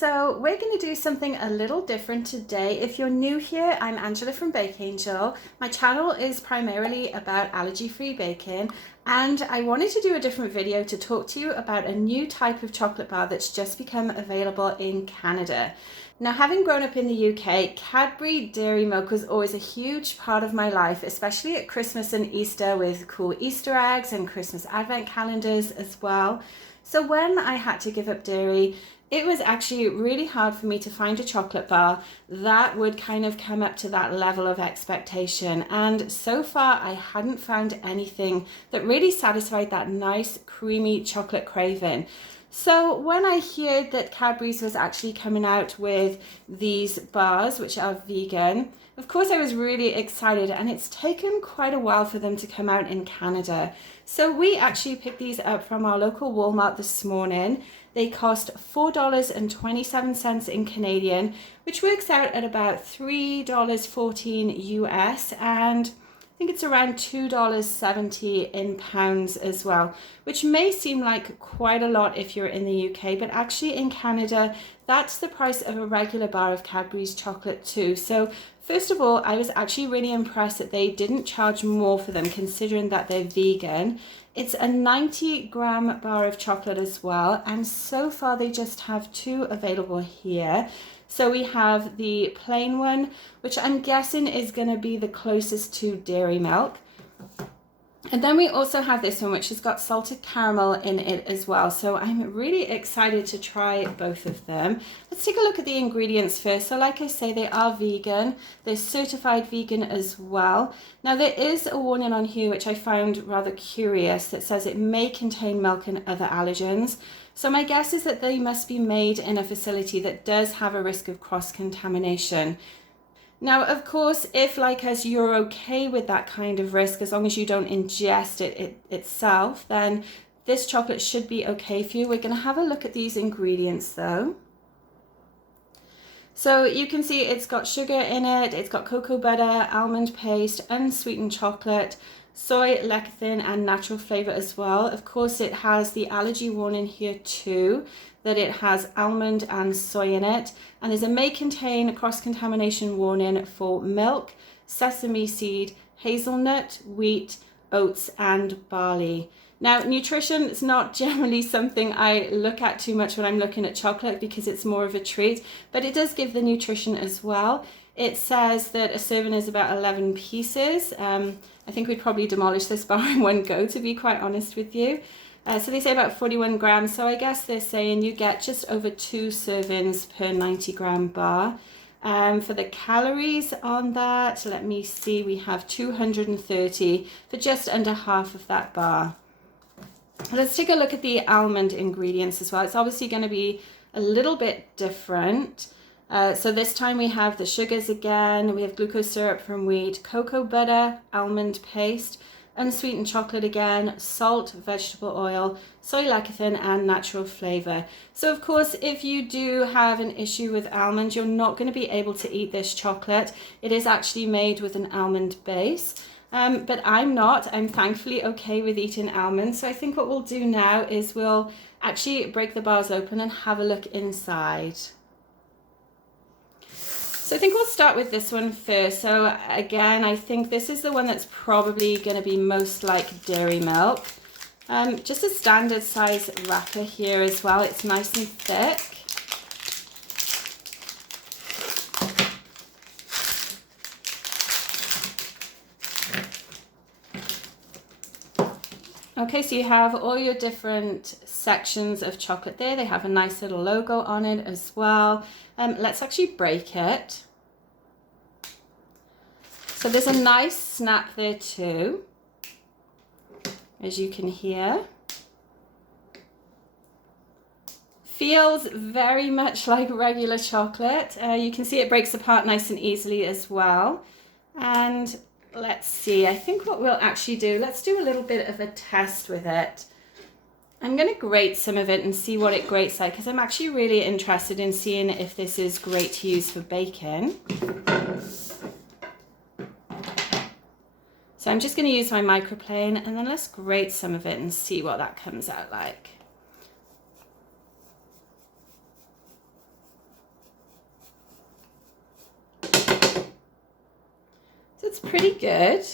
So we're going to do something a little different today. If you're new here, I'm Angela from Bake Angel. My channel is primarily about allergy-free baking, and I wanted to do a different video to talk to you about a new type of chocolate bar that's just become available in Canada. Now, having grown up in the UK, Cadbury dairy milk was always a huge part of my life, especially at Christmas and Easter with cool Easter eggs and Christmas advent calendars as well. So when I had to give up dairy, it was actually really hard for me to find a chocolate bar that would kind of come up to that level of expectation. And so far, I hadn't found anything that really satisfied that nice, creamy chocolate craving. So when I heard that Cadbury's was actually coming out with these bars, which are vegan, of course I was really excited, and it's taken quite a while for them to come out in Canada. So we actually picked these up from our local Walmart this morning. They cost $4.27 in Canadian, which works out at about $3.14 US, and I think it's around $2.70 in pounds as well, which may seem like quite a lot if you're in the UK, but actually in Canada, that's the price of a regular bar of Cadbury's chocolate too. So first of all, I was actually really impressed that they didn't charge more for them, considering that they're vegan. It's a 90-gram bar of chocolate as well, and so far they just have two available here. So we have the plain one, which I'm guessing is going to be the closest to dairy milk. And then we also have this one, which has got salted caramel in it as well. So I'm really excited to try both of them. Let's take a look at the ingredients first. So like I say, they are vegan. They're certified vegan as well. Now there is a warning on here, which I found rather curious, that says it may contain milk and other allergens. So my guess is that they must be made in a facility that does have a risk of cross-contamination. Now, of course, if like us, you're okay with that kind of risk, as long as you don't ingest it itself, then this chocolate should be okay for you. We're going to have a look at these ingredients though. So you can see it's got sugar in it, it's got cocoa butter, almond paste, unsweetened chocolate, soy, lecithin, and natural flavor as well. Of course, it has the allergy warning here too, that it has almond and soy in it. And there's a may contain cross-contamination warning for milk, sesame seed, hazelnut, wheat, oats, and barley. Now, nutrition is not generally something I look at too much when I'm looking at chocolate because it's more of a treat, but it does give the nutrition as well. It says that a serving is about 11 pieces. I think we'd probably demolish this bar in one go, to be quite honest with you. So they say about 41 grams. So I guess they're saying you get just over 2 servings per 90-gram bar. For the calories on that, let me see, we have 230 for just under half of that bar. Let's take a look at the almond ingredients as well. It's obviously going to be a little bit different. So this time we have the sugars again, we have glucose syrup from wheat, cocoa butter, almond paste, unsweetened chocolate again, salt, vegetable oil, soy lecithin, and natural flavor. So of course, if you do have an issue with almonds, you're not going to be able to eat this chocolate. It is actually made with an almond base. But I'm not. I'm thankfully okay with eating almonds. So I think what we'll do now is we'll actually break the bars open and have a look inside. So I think we'll start with this one first. So again, I think this is the one that's probably going to be most like dairy milk. Just a standard size wrapper here as well. It's nice and thick. Okay, so you have all your different sections of chocolate there. They have a nice little logo on it as well. Let's actually break it. So there's a nice snap there too, as you can hear. Feels very much like regular chocolate. You can see it breaks apart nice and easily as well. And let's see, I think what we'll actually do, let's do a little bit of a test with it. I'm going to grate some of it and see what it grates like, because I'm actually really interested in seeing if this is great to use for baking. So I'm just going to use my microplane, and then let's grate some of it and see what that comes out like. it's pretty good.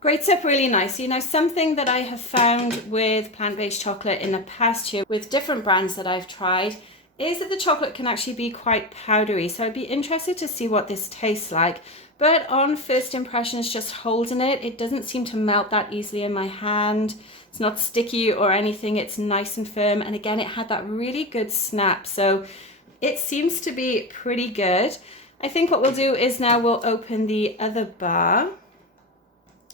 Grates up really nicely. Now, something that I have found with plant-based chocolate in the past year with different brands that I've tried is that the chocolate can actually be quite powdery. So I'd be interested to see what this tastes like. But on first impressions, just holding it, it doesn't seem to melt that easily in my hand. It's not sticky or anything. It's nice and firm. And again, it had that really good snap. So it seems to be pretty good. I think what we'll do is now we'll open the other bar.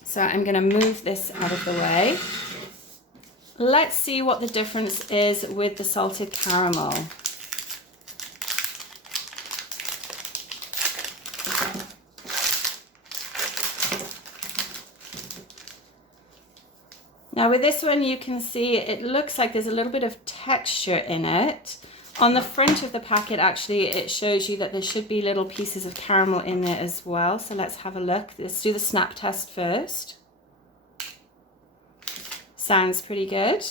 So I'm going to move this out of the way. Let's see what the difference is with the salted caramel. Now with this one, you can see it looks like there's a little bit of texture in it. On the front of the packet, actually, it shows you that there should be little pieces of caramel in there as well. So let's have a look. Let's do the snap test first. Sounds pretty good.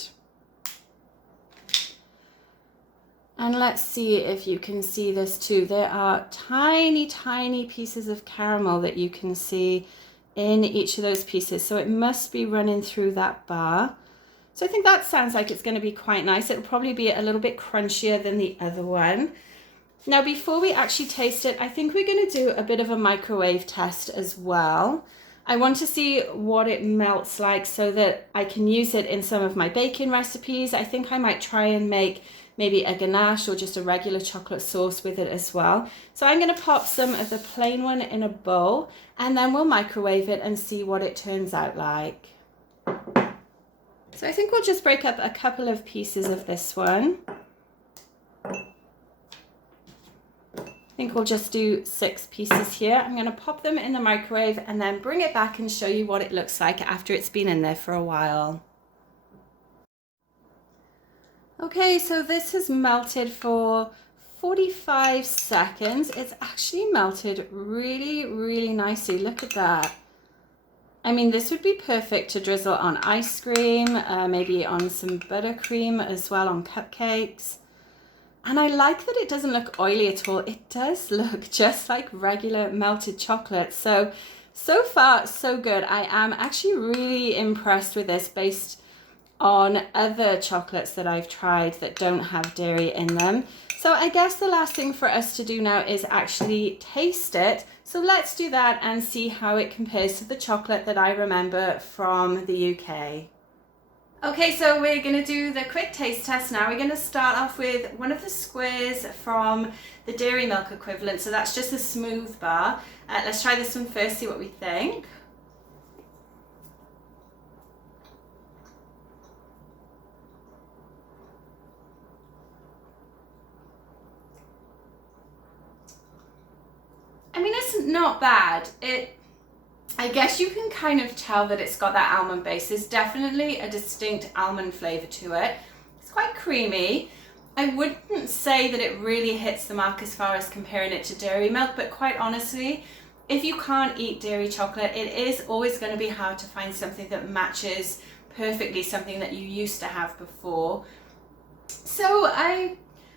And let's see if you can see this too. There are tiny, tiny pieces of caramel that you can see in each of those pieces. So it must be running through that bar. So I think that sounds like it's going to be quite nice. It'll probably be a little bit crunchier than the other one. Now, before we actually taste it, I think we're going to do a bit of a microwave test as well. I want to see what it melts like so that I can use it in some of my baking recipes. I think I might try and make maybe a ganache or just a regular chocolate sauce with it as well. So I'm going to pop some of the plain one in a bowl and then we'll microwave it and see what it turns out like. So I think we'll just break up a couple of pieces of this one. I think we'll just do 6 pieces here. I'm going to pop them in the microwave and then bring it back and show you what it looks like after it's been in there for a while. Okay, so this has melted for 45 seconds. It's actually melted really, really nicely. Look at that. I mean, this would be perfect to drizzle on ice cream, maybe on some buttercream as well on cupcakes. And I like that it doesn't look oily at all. It does look just like regular melted chocolate. So far, so good. I am actually really impressed with this based on other chocolates that I've tried that don't have dairy in them. So I guess the last thing for us to do now is actually taste it. So let's do that and see how it compares to the chocolate that I remember from the UK. Okay, so we're going to do the quick taste test now. We're going to start off with one of the squares from the dairy milk equivalent. So that's just a smooth bar. Let's try this one first, see what we think. I mean, it's not bad. I guess you can kind of tell that it's got that almond base. There's definitely a distinct almond flavor to it. It's quite creamy. I wouldn't say that it really hits the mark as far as comparing it to dairy milk, but quite honestly, if you can't eat dairy chocolate, it is always going to be hard to find something that matches perfectly something that you used to have before. So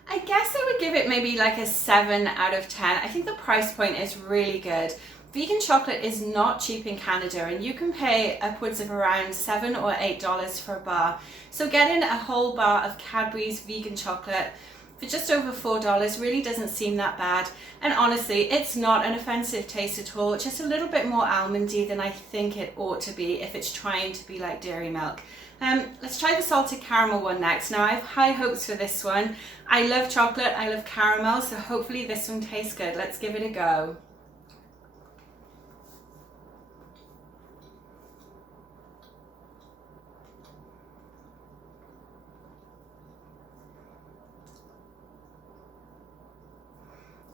I guess I would give it maybe like a 7 out of 10. I think the price point is really good. Vegan chocolate is not cheap in Canada and you can pay upwards of around $7 or $8 for a bar. So getting a whole bar of Cadbury's vegan chocolate for just over $4 really doesn't seem that bad. And honestly, it's not an offensive taste at all. Just a little bit more almondy than I think it ought to be if it's trying to be like dairy milk. Let's try the salted caramel one next. Now I have high hopes for this one. I love chocolate, I love caramel, so hopefully this one tastes good. Let's give it a go.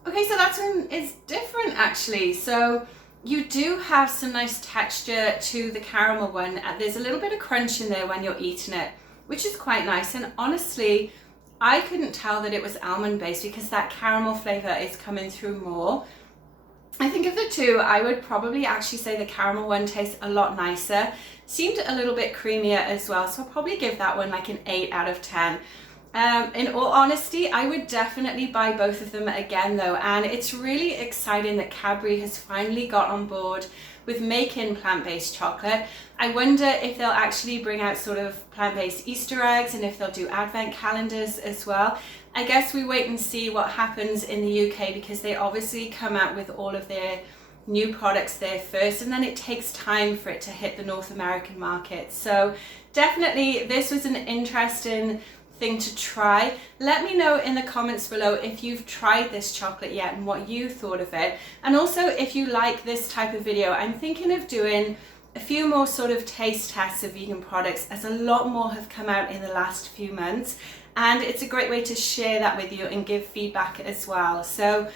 Okay, so that one is different actually. So you do have some nice texture to the caramel one. There's a little bit of crunch in there when you're eating it, which is quite nice. And honestly, I couldn't tell that it was almond based because that caramel flavor is coming through more. I think of the two, I would probably actually say the caramel one tastes a lot nicer. Seemed a little bit creamier as well. So I'll probably give that one like an 8 out of 10. In all honesty, I would definitely buy both of them again though, and it's really exciting that Cadbury has finally got on board with making plant-based chocolate. I wonder if they'll actually bring out sort of plant-based Easter eggs and if they'll do advent calendars as well. I guess we wait and see what happens in the UK, because they obviously come out with all of their new products there first, and then it takes time for it to hit the North American market. So definitely this was an interesting thing to try. Let me know in the comments below if you've tried this chocolate yet and what you thought of it, and also if you like this type of video. I'm thinking of doing a few more sort of taste tests of vegan products, as a lot more have come out in the last few months, and it's a great way to share that with you and give feedback as well. So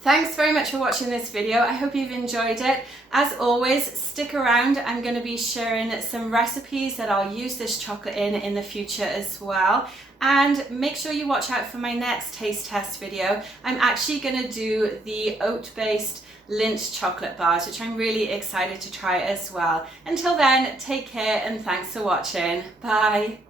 thanks very much for watching this video. I hope you've enjoyed it. As always, stick around. I'm going to be sharing some recipes that I'll use this chocolate in the future as well. And make sure you watch out for my next taste test video. I'm actually going to do the oat-based Lindt chocolate bars, which I'm really excited to try as well. Until then, take care and thanks for watching. Bye.